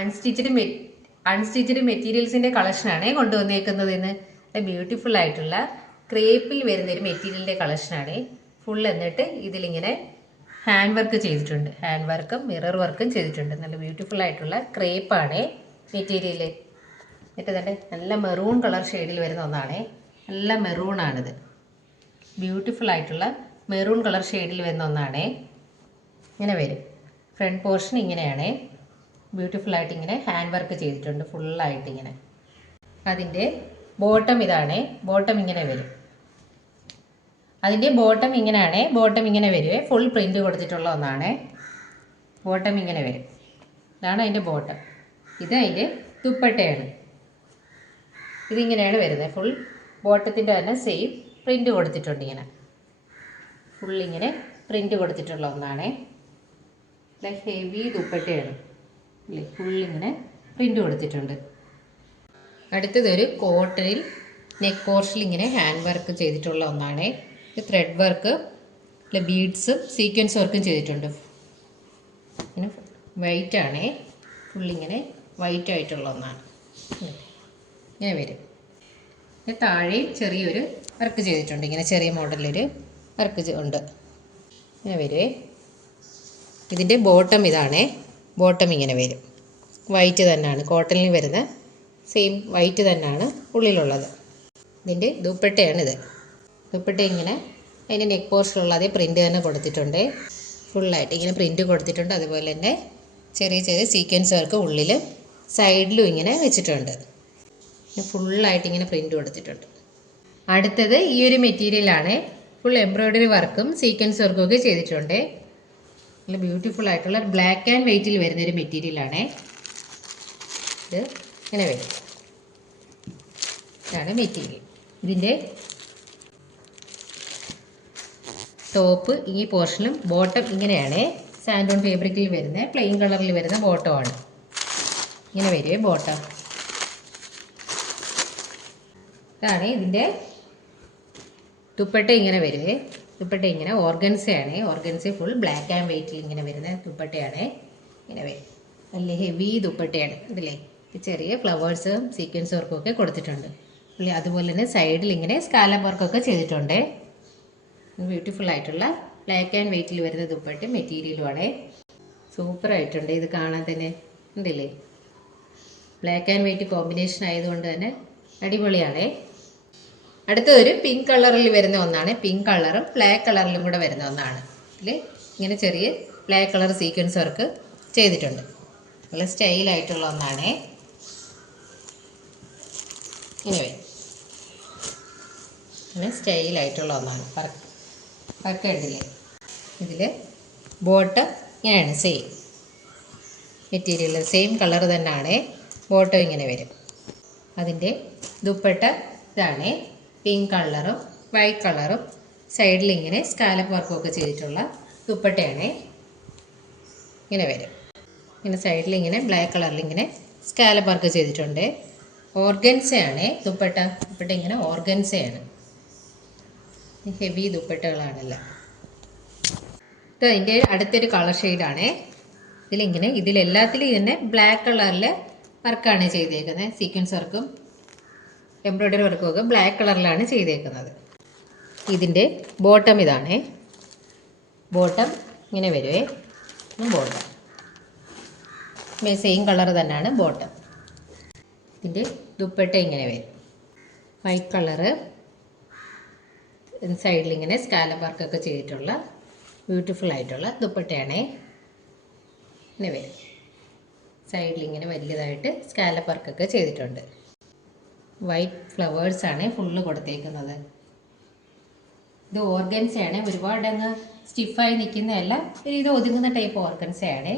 Unstitched മെറ്റീരിയൽസിൻ്റെ കളക്ഷനാണ് കൊണ്ടുവന്നേക്കുന്നത് ഇന്ന്. Beautiful ആയിട്ടുള്ള ക്രേപ്പിൽ വരുന്നൊരു മെറ്റീരിയലിൻ്റെ കളക്ഷനാണ് ഫുൾ. എന്നിട്ട് ഇതിലിങ്ങനെ ഹാൻഡ് വർക്ക് ചെയ്തിട്ടുണ്ട്. ഹാൻഡ് വർക്കും മിറർ വർക്കും ചെയ്തിട്ടുണ്ട്. നല്ല ബ്യൂട്ടിഫുൾ ആയിട്ടുള്ള ക്രേപ്പാണ് മെറ്റീരിയൽ. എന്നിട്ട് തന്നെ നല്ല മെറൂൺ കളർ ഷെയ്ഡിൽ വരുന്ന ഒന്നാണ്. നല്ല മെറൂണാണിത്. ബ്യൂട്ടിഫുൾ ആയിട്ടുള്ള മെറൂൺ കളർ ഷെയ്ഡിൽ വരുന്ന ഒന്നാണ്. ഇങ്ങനെ വരും. ഫ്രണ്ട് പോർഷൻ ഇങ്ങനെയാണ്. ബ്യൂട്ടിഫുൾ ആയിട്ട് ഇങ്ങനെ ഹാൻഡ് വർക്ക് ചെയ്തിട്ടുണ്ട് ഫുള്ളായിട്ട് ഇങ്ങനെ. അതിൻ്റെ ബോട്ടം ഇതാണ്. ബോട്ടം ഇങ്ങനെ വരും. അതിൻ്റെ ബോട്ടം ഇങ്ങനെയാണ്. ബോട്ടം ഇങ്ങനെ വരുവേ. ഫുൾ പ്രിൻ്റ് കൊടുത്തിട്ടുള്ള ഒന്നാണ്. ബോട്ടം ഇങ്ങനെ വരും. ഇതാണ് അതിൻ്റെ ബോട്ടം. ഇത് അതിൻ്റെ ദുപ്പട്ടയാണ്. ഇതിങ്ങനെയാണ് വരുന്നത്. ഫുൾ ബോട്ടത്തിൻ്റെ തന്നെ സെയിം പ്രിൻ്റ് കൊടുത്തിട്ടുണ്ട് ഇങ്ങനെ. ഫുള്ളിങ്ങനെ പ്രിൻ്റ് കൊടുത്തിട്ടുള്ള ഒന്നാണ്. ഹെവി ദുപ്പട്ടയാണ്. ഫുള്ളിങ്ങനെ പ്രിൻ്റ് കൊടുത്തിട്ടുണ്ട്. അടുത്തതൊരു കോട്ടണിൽ നെക്ക് പോർഷനിൽ ഇങ്ങനെ ഹാൻഡ് വർക്ക് ചെയ്തിട്ടുള്ള ഒന്നാണ്. ഇത് ത്രെഡ് വർക്ക് ബീഡ്സും സീക്വൻസ് വർക്കും ചെയ്തിട്ടുണ്ട്. ഇങ്ങനെ വൈറ്റ് ആണ്. ഫുള്ളിങ്ങനെ വൈറ്റ് ആയിട്ടുള്ള ഒന്നാണ്. ഇങ്ങനെ വരും. താഴെ ചെറിയൊരു വർക്ക് ചെയ്തിട്ടുണ്ട്. ഇങ്ങനെ ചെറിയ മോഡലൊരു വർക്ക് ഉണ്ട്. ഇങ്ങനെ വരുവേ. ഇതിൻ്റെ ബോട്ടം ഇതാണ്. ബോട്ടം ഇങ്ങനെ വരും. വൈറ്റ് തന്നെയാണ്. കോട്ടണിൽ വരുന്ന സെയിം വൈറ്റ് തന്നെയാണ് ഉള്ളിലുള്ളത്. ഇതിൻ്റെ ദുപ്പട്ടയാണിത്. ദുപ്പട്ട ഇങ്ങനെ അതിൻ്റെ നെക്ക് പോർഷനിലുള്ള അതേ പ്രിൻ്റ് തന്നെ കൊടുത്തിട്ടുണ്ട്. ഫുള്ളായിട്ട് ഇങ്ങനെ പ്രിൻ്റ് കൊടുത്തിട്ടുണ്ട്. അതുപോലെ തന്നെ ചെറിയ ചെറിയ സീക്വൻസ് വർക്ക് ഉള്ളിലും സൈഡിലും ഇങ്ങനെ വെച്ചിട്ടുണ്ട്. ഫുള്ളായിട്ട് ഇങ്ങനെ പ്രിൻ്റ് കൊടുത്തിട്ടുണ്ട്. അടുത്തത് ഈ ഒരു മെറ്റീരിയലാണ്. ഫുൾ എംബ്രോയ്ഡറി വർക്കും സീക്വൻസ് വർക്കും ഒക്കെ ചെയ്തിട്ടുണ്ട്. നല്ല ബ്യൂട്ടിഫുൾ ആയിട്ടുള്ള ബ്ലാക്ക് ആൻഡ് വൈറ്റിൽ വരുന്നൊരു മെറ്റീരിയലാണ്. ഇത് ഇങ്ങനെ വരും. ഇതാണ് മെറ്റീരിയൽ. ഇതിൻ്റെ ടോപ്പ് ഈ പോർഷനും ബോട്ടം ഇങ്ങനെയാണ്. സാൻഡോൺ ഫാബ്രിക്കിൽ വരുന്ന പ്ലെയിൻ കളറിൽ വരുന്ന ബോട്ടമാണ്. ഇങ്ങനെ വരുവേ ബോട്ടം. ഇതാണ് ഇതിൻ്റെ ദുപ്പട്ട. ഇങ്ങനെ വരുവേ. ദുപ്പട്ട ഇങ്ങനെ ഓർഗൻസയാണ്. ഓർഗൻസ ഫുൾ ബ്ലാക്ക് ആൻഡ് വൈറ്റിൽ ഇങ്ങനെ വരുന്ന ദുപ്പട്ടയാണ്. ഇങ്ങനെ വരും. നല്ല ഹെവി ദുപ്പട്ടയാണ്. ഇതില്ലേ ചെറിയ ഫ്ലവേഴ്സും സീക്വൻസ് വർക്കും ഒക്കെ കൊടുത്തിട്ടുണ്ട്. അതുപോലെ തന്നെ സൈഡിൽ ഇങ്ങനെ സ്കാലപ്പ് വർക്കൊക്കെ ചെയ്തിട്ടുണ്ട്. ബ്യൂട്ടിഫുൾ ആയിട്ടുള്ള ബ്ലാക്ക് ആൻഡ് വൈറ്റിൽ വരുന്ന ദുപ്പട്ട മെറ്റീരിയലുമാണ്. സൂപ്പറായിട്ടുണ്ട്. ഇത് കാണാൻ തന്നെ ഉണ്ടല്ലേ. ബ്ലാക്ക് ആൻഡ് വൈറ്റ് കോമ്പിനേഷൻ ആയതുകൊണ്ട് തന്നെ അടിപൊളിയാണ്. അടുത്തൊരു പിങ്ക് കളറിൽ വരുന്ന ഒന്നാണ്. പിങ്ക് കളറും ബ്ലാക്ക് കളറിലും കൂടെ വരുന്ന ഒന്നാണ്. ഇതിൽ ഇങ്ങനെ ചെറിയ ബ്ലാക്ക് കളർ സീക്വൻസ് വർക്ക് ചെയ്തിട്ടുണ്ട്. നല്ല സ്റ്റൈലായിട്ടുള്ള ഒന്നാണ്. ഇങ്ങനെ വരും. ഇങ്ങനെ സ്റ്റൈലായിട്ടുള്ള ഒന്നാണ്. വർക്ക് ഉണ്ടല്ലേ. ഇതിൽ ബോട്ടം ഇങ്ങനെയാണ്. സെയിം മെറ്റീരിയൽ സെയിം കളർ തന്നെയാണ്. ബോട്ടം ഇങ്ങനെ വരും. അതിൻ്റെ ദുപ്പട്ട ഇതാണ്. പിങ്ക് കളറും വൈറ്റ് കളറും സൈഡിൽ ഇങ്ങനെ സ്കാലപ്പ് വർക്കും ഒക്കെ ചെയ്തിട്ടുള്ള ദുപ്പട്ടയാണ്. ഇങ്ങനെ വരും. ഇങ്ങനെ സൈഡിൽ ഇങ്ങനെ ബ്ലാക്ക് കളറിൽ ഇങ്ങനെ സ്കാലപ്പ് വർക്ക് ചെയ്തിട്ടുണ്ട്. ഓർഗൻസയാണ് ദുപ്പട്ട. ദുപ്പട്ട ഇങ്ങനെ ഓർഗൻസയാണ്. ഹെവി ദുപ്പട്ടകളാണല്ലോ. ഇത് അതിൻ്റെ അടുത്തൊരു കളർ ഷെയ്ഡാണ്. ഇതിലെല്ലാത്തിലും തന്നെ ബ്ലാക്ക് കളറിൽ വർക്കാണ് ചെയ്തേക്കുന്നത്. സീക്വൻസ് വർക്കും എംബ്രോയ്ഡറി വർക്കും ഒക്കെ ബ്ലാക്ക് കളറിലാണ് ചെയ്തേക്കുന്നത്. ഇതിൻ്റെ ബോട്ടം ഇതാണ്. ബോട്ടം ഇങ്ങനെ വരുവേ. ബോട്ടം സെയിം കളർ തന്നെയാണ് ബോട്ടം. ഇതിൻ്റെ ദുപ്പട്ട ഇങ്ങനെ വരും. വൈറ്റ് കളറ് സൈഡിൽ ഇങ്ങനെ സ്കാലപ്പ് വർക്കൊക്കെ ചെയ്തിട്ടുള്ള ബ്യൂട്ടിഫുൾ ആയിട്ടുള്ള ദുപ്പട്ടയാണ്. ഇങ്ങനെ വരും. സൈഡിൽ ഇങ്ങനെ വലിയതായിട്ട് സ്കാലപ്പ് വർക്കൊക്കെ ചെയ്തിട്ടുണ്ട്. വൈറ്റ് ഫ്ലവേഴ്സാണ് ഫുള്ള് കൊടുത്തേക്കുന്നത്. ഇത് ഓർഗൻസയാണ്. ഒരുപാടങ്ങ് സ്റ്റിഫായി നിൽക്കുന്നതല്ല. ഇത് ഒതുങ്ങുന്ന ടൈപ്പ് ഓർഗൻസയാണ്.